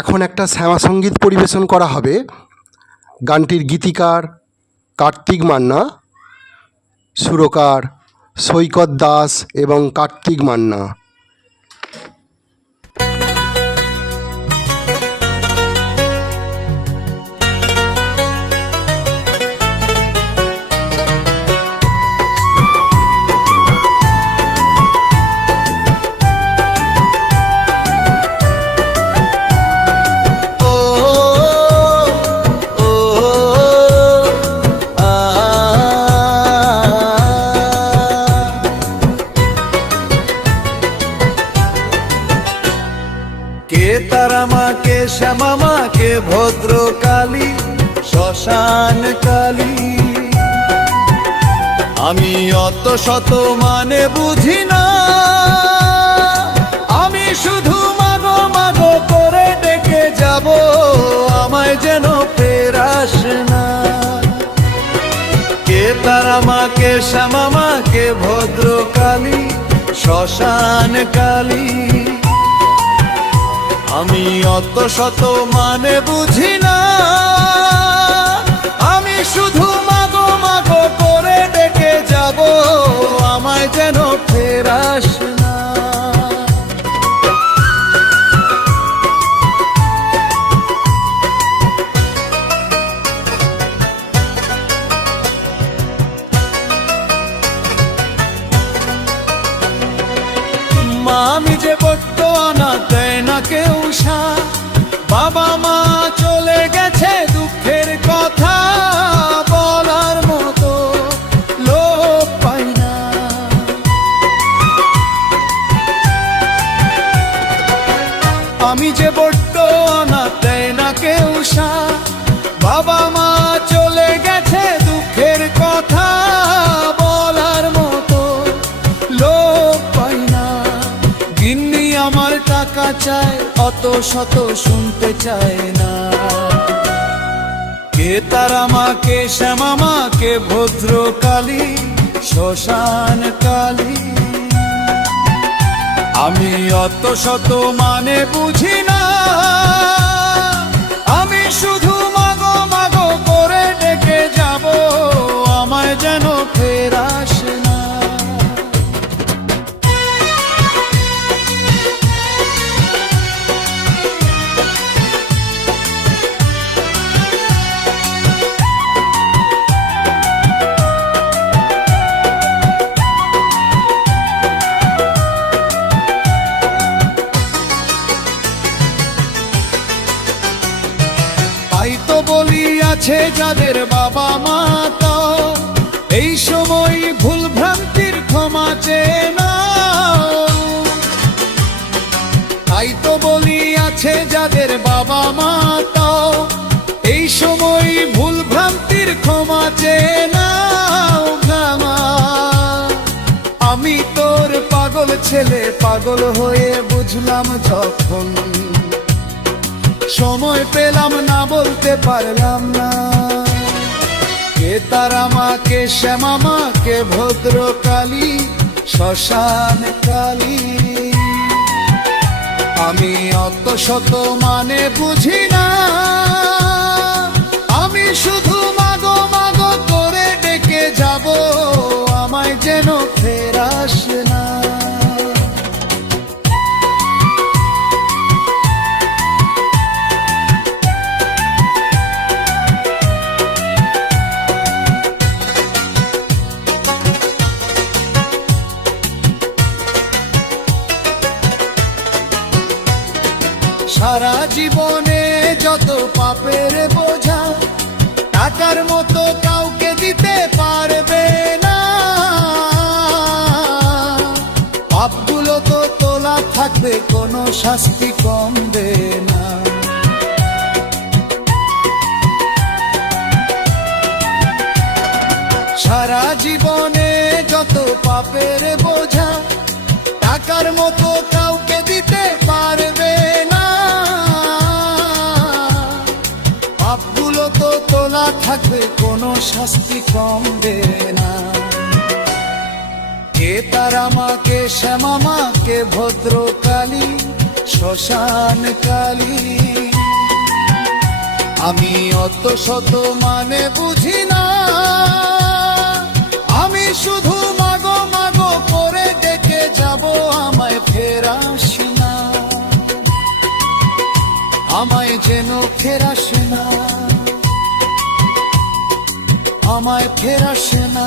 এখন একটা শ্যামা সঙ্গীত পরিবেশন করা হবে। গানটির গীতিকার কার্তিক মান্না, সুরকার সৈকত দাস এবং কার্তিক মান্না। কে তারা মা, কে শ্যামা মা, কে ভদ্রকালী, শ্মশান কালী। আমি অত শত মানে বুঝি না, আমি শুধু মাগো মাগো করে ডেকে যাব, আমায় যেন ফেরাস না। কে তারা মা, কে শ্যামা মা, কে ভদ্রকালী, শ্মশান কালী। আমি অত শত মানে বুঝি না, আমি শুধু মাগো মাগো করে ডেকে যাব, আমায় যেন ফেরাস না। মা আমি যে বড্ড অনাথ, দেয় না কেউ সাথ। বাবা মা চলে গেছে, দুঃখের কথা বলার মতো লোক পাই না। আমি যে বড্ড অনাথ, দেয় না কেউ সাথ। বাবা মা চলে গেছে, দুঃখের কথা বলার মতো লোক পাই না। গিন্নি আমার টাকা চায়, অত শত শুনতে চায় না। কে তারা মা, কে শ্যামা মা, কে ভদ্রকালী, শ্মশান কালী। আমি অত শত মানে বুঝি না, আমি শুধু মাগো মাগো করে ডেকে যাব, আমায় যেন ফেরাস না। তাই তো বলি আছে যাদের বাবা মা, তাও এই সময় ভুল ভ্রান্তির ক্ষমা চেয়ে নাও। তাই তো বলি আছে যাদের বাবা মা, তাও এই সময় ভুল ভ্রান্তির ক্ষমা চেয়ে নাও। গামা আমি তোর পাগল ছেলে, পাগল হয়ে বুঝলাম যখন, সময় পেলাম না বলতে পারলাম না। কে তারা মা, কে শ্যামা মা, কে ভদ্রকালী, শ্মশান কালী। আমি অত শত মানে বুঝি না, আমি শুধু মাগো মাগো করে ডেকে যাব, আমায় যেন ফেরাস না। সারা জীবনে যত পাপের বোঝা, টাকার মতো কাউকে দিতে পারবে না। পাপগুলো তো তোলা থাকবে, কোনো শাস্তি কমবে না। সারা জীবনে যত পাপের বোঝা, টাকার মতো কাউকে দিতে পারবে না। পাপগুলো তো তোলা থাকবে, কোনো শাস্তি কমবে না। কে তারা মা, কে শ্যামা মা, কে ভদ্রকালী, শ্মশান কালী। আমি অত শত মানে বুঝি না, আমি শুধু মাগো মাগো করে ডেকে যাব, আমায় ফেরাস না, আমায় যেন ফেরাস না, আমায় ফেরাস না।